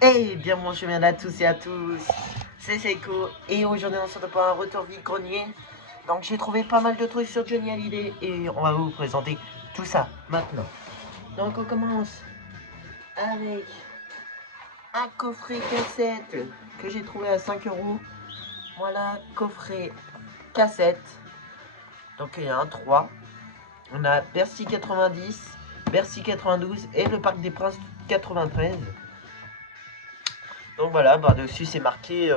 Hey, bien bonjour à tous et à tous, c'est Seiko et aujourd'hui on se retrouve pour un retour vide-grenier. Donc j'ai trouvé pas mal de trucs sur Johnny Hallyday et on va vous présenter tout ça maintenant. Donc on commence avec un coffret cassette que j'ai trouvé à 5 €. Voilà, coffret cassette. Donc il y a un 3. On a Bercy 90, Bercy 92 et le Parc des Princes 93. Donc voilà, par-dessus c'est marqué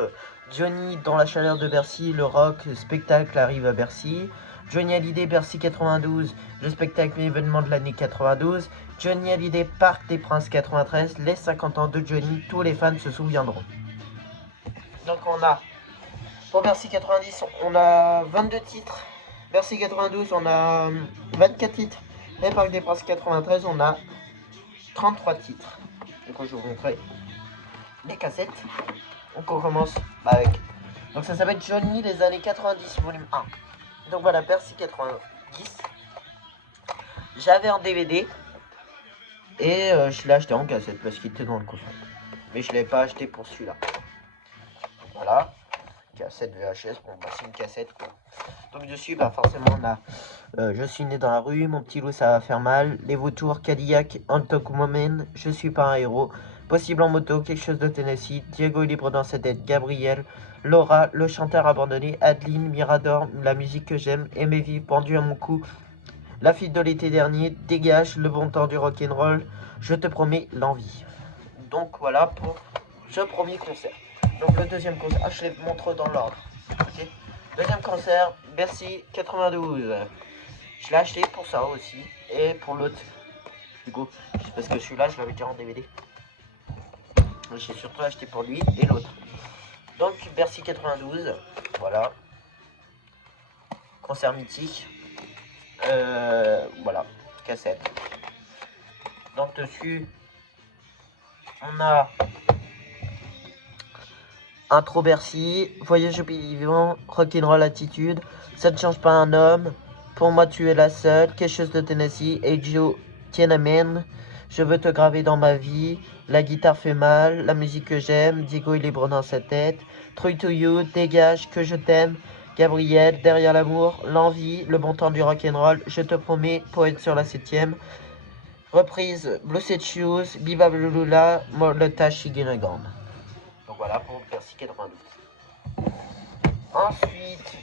Johnny dans la chaleur de Bercy, le rock spectacle arrive à Bercy. Johnny Hallyday Bercy 92, le spectacle événement de l'année 92. Johnny Hallyday Parc des Princes 93, les 50 ans de Johnny, tous les fans se souviendront. Donc on a, pour Bercy 90, on a 22 titres. Bercy 92, on a 24 titres. Et Parc des Princes 93, on a 33 titres. Donc je vous montrerai les cassettes. Donc on commence avec. Donc ça s'appelle Johnny les années 90 volume 1. Donc voilà, Bercy 90. J'avais en DVD et je l'ai acheté en cassette parce qu'il était dans le coffret. Mais je ne l'ai pas acheté pour celui-là. Voilà, cassette VHS, bon bah c'est une cassette quoi. Donc dessus, bah forcément on a Je suis né dans la rue, mon petit loup ça va faire mal, les vautours, Cadillac, Antok Woman, Je suis pas un héros, Possible en moto, quelque chose de Tennessee, Diego est libre dans sa tête, Gabriel, Laura, le chanteur abandonné, Adeline, Mirador, la musique que j'aime, Aimer vivre pendu à mon cou, La fille de l'été dernier, Dégage, le bon temps du rock'n'roll, Je te promets l'envie. Donc voilà pour ce premier concert. Donc le deuxième concert, je les montre dans l'ordre. Ok. Deuxième concert, Bercy 92. Je l'ai acheté pour ça aussi. Et pour l'autre, du coup, parce que celui-là, je l'avais déjà en DVD. J'ai surtout acheté pour lui et l'autre. Donc Bercy 92, voilà. Concert mythique. Voilà, cassette. Donc dessus, on a Intro Bercy, Voyage au pays vivant, Rock'n'Roll Attitude, Ça ne change pas un homme, Pour moi tu es la seule, Quelque chose de Tennessee, Hey Joe, Tiananmen, Je veux te graver dans ma vie, La guitare fait mal, La musique que j'aime, Diego est libre dans sa tête, True to You, Dégage, Que je t'aime, Gabriel, Derrière l'amour, L'envie, Le bon temps du rock'n'roll, Je te promets, Poète sur la 7ème, reprise, Blue Set Shoes, Biba Lulula, Molota Shigenagan. Donc voilà pour Bercy 92. Ensuite,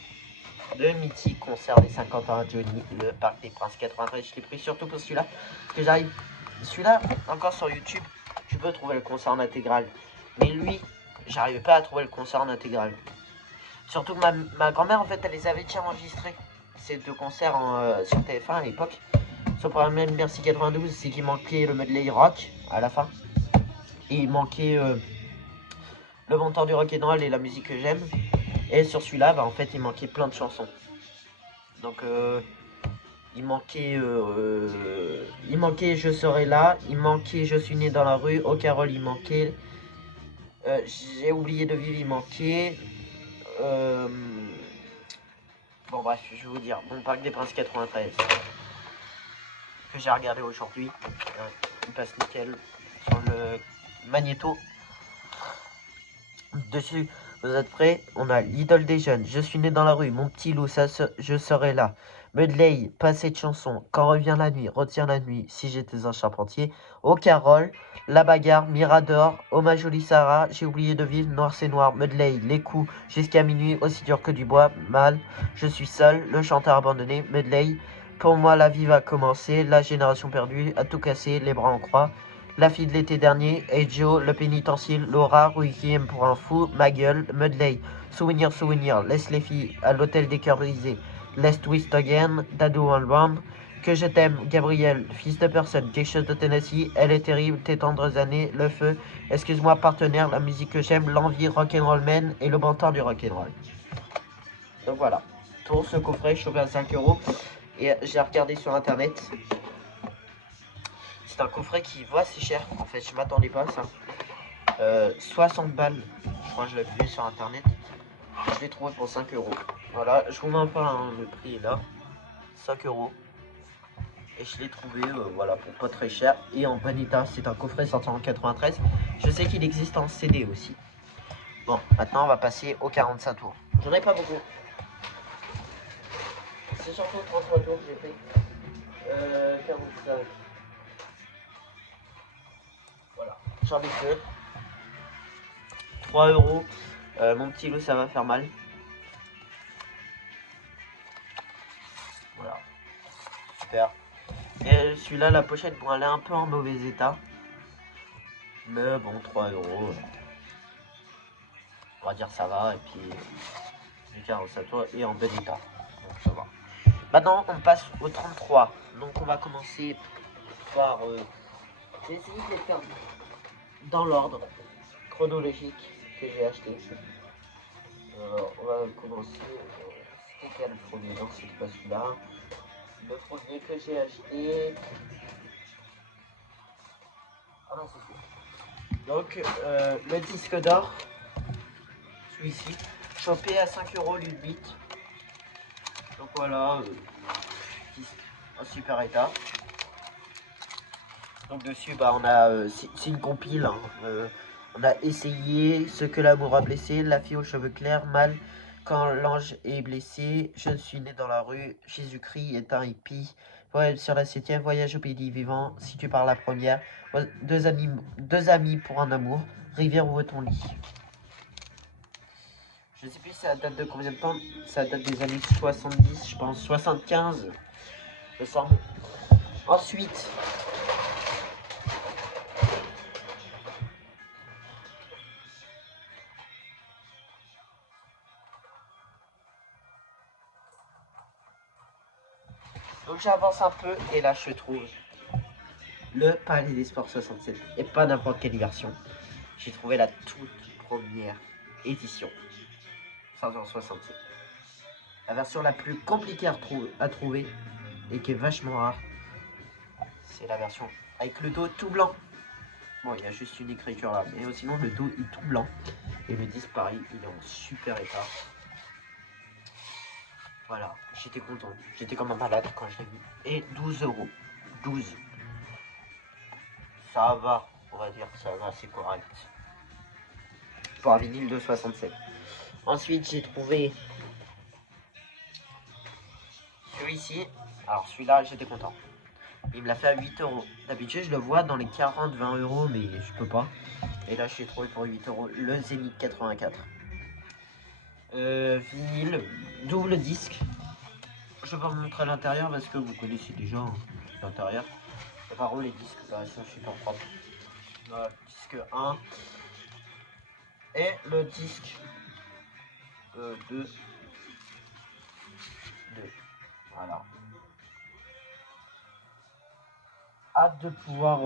le mythique concert des 50 ans à Johnny, le Parc des Princes 93. Je l'ai pris surtout pour celui-là. Parce que j'arrive. Celui-là, encore sur YouTube, tu peux trouver le concert en intégrale. Mais lui, j'arrivais pas à trouver le concert en intégrale. Surtout que ma grand-mère, en fait, elle les avait déjà enregistrés. Ces deux concerts sur TF1 à l'époque. Son problème Bercy 92, c'est qu'il manquait le medley rock à la fin. Et il manquait le bon temps du rock'n'roll et la musique que j'aime. Et sur celui-là, bah, en fait, il manquait plein de chansons. Donc, il manquait Je serai là, il manquait Je suis né dans la rue, Au Carole, il manquait J'ai oublié de vivre, il manquait bon, bref, je vais vous dire. Bon, Parc des Princes 93, que j'ai regardé aujourd'hui. Il passe nickel sur le magnéto. Dessus, vous êtes prêts? On a l'idole des jeunes, Je suis né dans la rue, Mon petit loup, je serai là. Medley, pas cette chanson, Quand revient la nuit, Retiens la nuit, Si j'étais un charpentier. Au Carole, La bagarre, Mirador, Hommage jolie Sarah, J'ai oublié de vivre, Noir c'est noir, Medley, Les coups, Jusqu'à minuit, Aussi dur que du bois, Mal, Je suis seul, Le chanteur abandonné, Medley, Pour moi la vie va commencer, La génération perdue, À tout casser, Les bras en croix. La fille de l'été dernier, Hey Joe, Le pénitencier, Laura, Requiem pour un fou, Ma gueule, Mudley, Souvenir, souvenir, Laisse les filles à l'hôtel des cœurs brisés, Let's twist again, Dado and Round, Que je t'aime, Gabriel, fils de personne, Quelque chose de Tennessee, Elle est terrible, Tes tendres années, Le feu, Excuse-moi partenaire, La musique que j'aime, L'envie, Rock'n'Roll Man et Le bon temps du rock'n'roll. Donc voilà, pour ce coffret, chopé à 5 € et j'ai regardé sur internet. C'est un coffret qui vaut assez cher. En fait, je m'attendais pas à ça. 60 balles. Je crois que je l'ai vu sur internet. Je l'ai trouvé pour 5 €. Voilà, je vous mets pas le prix là. 5 €. Et je l'ai trouvé voilà, pour pas très cher et en bon état. C'est un coffret sorti en 93. Je sais qu'il existe en CD aussi. Bon, maintenant on va passer aux 45 tours. J'en ai pas beaucoup. C'est surtout 33 tours que j'ai fait. 45. Voilà, j'en ai que 3 euros. Mon petit loup, ça va faire mal. Voilà, super. Et celui-là, la pochette, bon, elle est un peu en mauvais état. Mais bon, 3 euros. On va dire ça va. Et puis, du 47 tours est en bon état. Donc ça va. Maintenant, on passe au 33. Donc on va commencer par... j'ai essayé de les faire dans l'ordre chronologique que j'ai acheté. On va commencer. C'était quel le premier? Non, c'était pas celui-là. Le premier que j'ai acheté. Ah non, c'est celui. Donc, le disque d'or, celui-ci, chopé à 5 euros l'unité. Donc voilà, disque en super état. Donc dessus, bah, on a, c'est une compile. Hein, on a essayé ce que l'amour a blessé, la fille aux cheveux clairs, mal quand l'ange est blessé, je suis né dans la rue, Jésus-Christ est un hippie, voyage sur la 7e, voyage au pays des vivants, si tu pars la première, deux amis pour un amour, rivière où est ton lit. Je sais plus si ça date de combien de temps, ça date des années 70, je pense, 75, me semble. Ensuite, donc j'avance un peu et là je trouve le Palais des Sports 67 et pas n'importe quelle version. J'ai trouvé la toute première édition 567. La version la plus compliquée à trouver et qui est vachement rare, c'est la version avec le dos tout blanc. Bon, il y a juste une écriture là, mais sinon le dos est tout blanc et le disque pareil, il est en super état. Voilà, j'étais content, j'étais comme un malade quand je l'ai vu. Et 12 euros, 12. Ça va, on va dire que ça va, c'est correct. Pour un vinyle de 67. Ensuite, j'ai trouvé celui-ci. Alors, celui-là, j'étais content. Il me l'a fait à 8 euros. D'habitude, je le vois dans les 40-20 euros, mais je peux pas. Et là, je l'ai trouvé pour 8 euros. Le Zénith 84. Vinyle, double disque. Je vais pas vous montrer l'intérieur parce que vous connaissez déjà hein, l'intérieur. Par contre, les disques, bah, sont super propres. Voilà, disque 1. Et le disque 2. Voilà. Hâte de pouvoir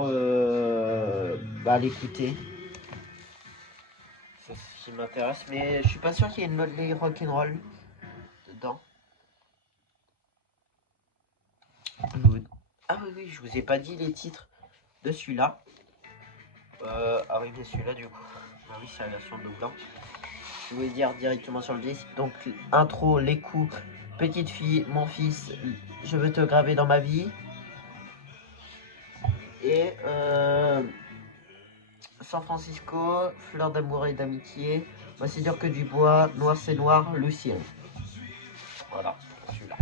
bah, l'écouter. C'est ce qui m'intéresse, mais je suis pas sûr qu'il y ait une medley rock'n'roll dedans. Ah oui, je vous ai pas dit les titres de celui-là. Ah oui, mais celui-là du coup. Ah oui, c'est la version de blanc. Je voulais dire directement sur le disque. Donc, intro, les coups, petite fille, mon fils, je veux te graver dans ma vie. Et San Francisco, fleur d'amour et d'amitié. Voici dur que du bois, noir c'est noir, le ciel. Voilà, pour celui-là.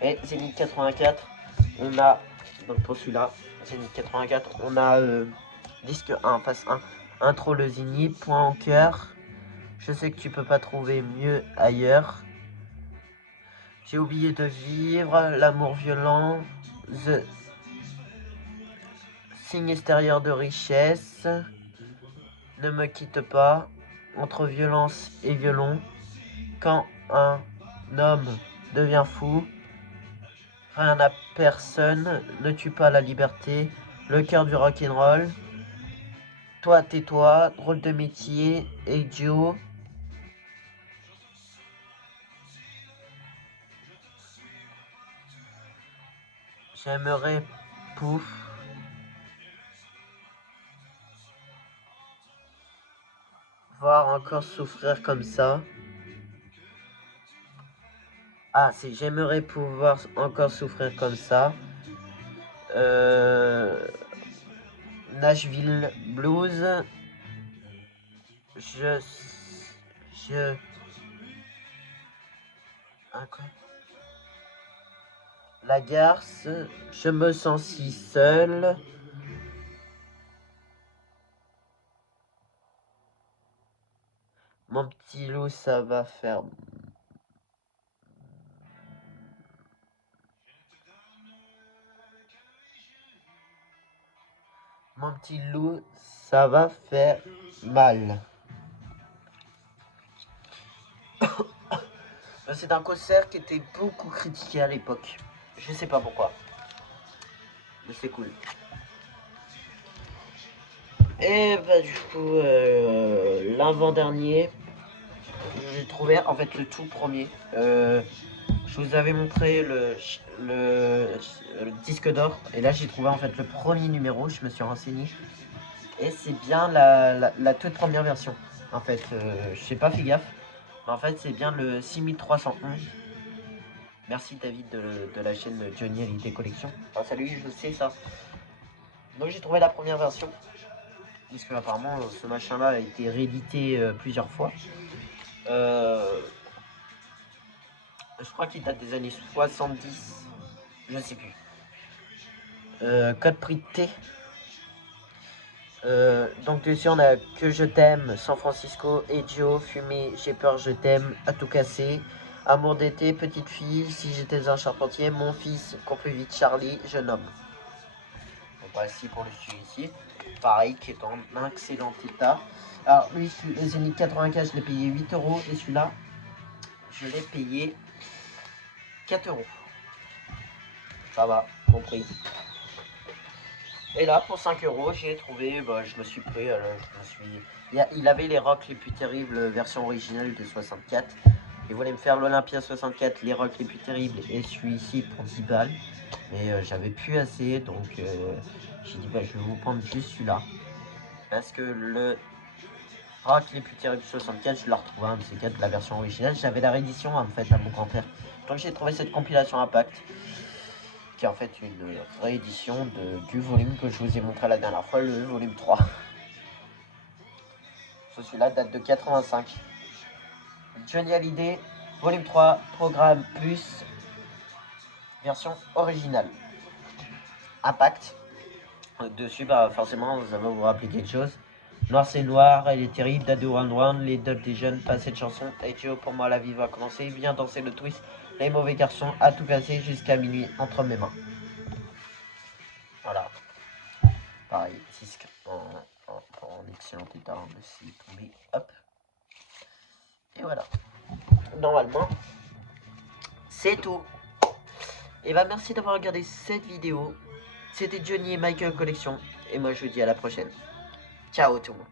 Et Zénith 84, on a, donc pour celui-là, Zénith 84, on a disque 1, face 1, intro le Zénith, point en cœur. Je sais que tu peux pas trouver mieux ailleurs. J'ai oublié de vivre, l'amour violent, the signe extérieur de richesse, ne me quitte pas, entre violence et violon, quand un homme devient fou, rien à personne, ne tue pas la liberté, le cœur du rock'n'roll, toi tais-toi, drôle de métier, idiot. J'aimerais, pouf, voir encore souffrir comme ça. Ah, c'est j'aimerais pouvoir encore souffrir comme ça. Nashville Blues. Quoi? La garce. Je me sens si seul. Mon petit loup, ça va faire... Mon petit loup, ça va faire mal. C'est un concert qui était beaucoup critiqué à l'époque. Je sais pas pourquoi. Mais c'est cool. Et bah du coup, l'avant-dernier, j'ai trouvé en fait le tout premier. Je vous avais montré le disque d'or. Et là j'ai trouvé en fait le premier numéro, je me suis renseigné. Et c'est bien la toute première version. En fait, je sais pas fait gaffe. Mais en fait c'est bien le 6311. Merci David de la chaîne Johnny Hallyday Collection. Ah, salut, je sais ça. Donc j'ai trouvé la première version. Parce que apparemment ce machin là a été réédité plusieurs fois. Je crois qu'il date des années 70. Je sais plus. Code prix T. Donc dessus on a Que je t'aime, San Francisco, Edio, Fumé, J'ai peur, je t'aime, À tout casser, Amour d'été, Petite fille, Si j'étais un charpentier, Mon fils, Cours plus vite, Charlie, Jeune homme. Donc voici pour le celui-ci. Pareil, qui est en excellent état. Alors lui, le Zénith 95, je l'ai payé 8 € et celui-là, je l'ai payé 4 €. Ça va, bon prix. Et là, pour 5 €, j'ai trouvé, bah, je me suis pris, il avait les rocks les plus terribles, version originale de 64. Il voulait me faire l'Olympia 64, les rocks les plus terribles, et celui-ci pour 10 balles. Mais j'avais plus assez, donc j'ai dit, bah, je vais vous prendre juste celui-là. Parce que le rock les plus terribles 64, je l'ai retrouvé un de ces quatre, la version originale. J'avais la réédition, en fait, à mon grand-père. Donc j'ai trouvé cette compilation Impact, qui est en fait une réédition du volume que je vous ai montré la dernière fois, le volume 3. Celui-là date de 85. Johnny Hallyday, volume 3, programme plus, version originale. Impact. Dessus, bah forcément, ça va vous rappeler quelque chose. Noir c'est noir, elle est terrible, date de One One, les dates des jeunes, pas cette chanson. Hey Joe, pour moi la vie va commencer, viens danser le twist. Les mauvais garçons, à tout casser jusqu'à minuit entre mes mains. Voilà. Pareil, disque en excellent état, mais c'est tombé, hop. Et voilà. Normalement, c'est tout. Et bah merci d'avoir regardé cette vidéo. C'était Johnny et Michael Collection. Et moi je vous dis à la prochaine. Ciao tout le monde.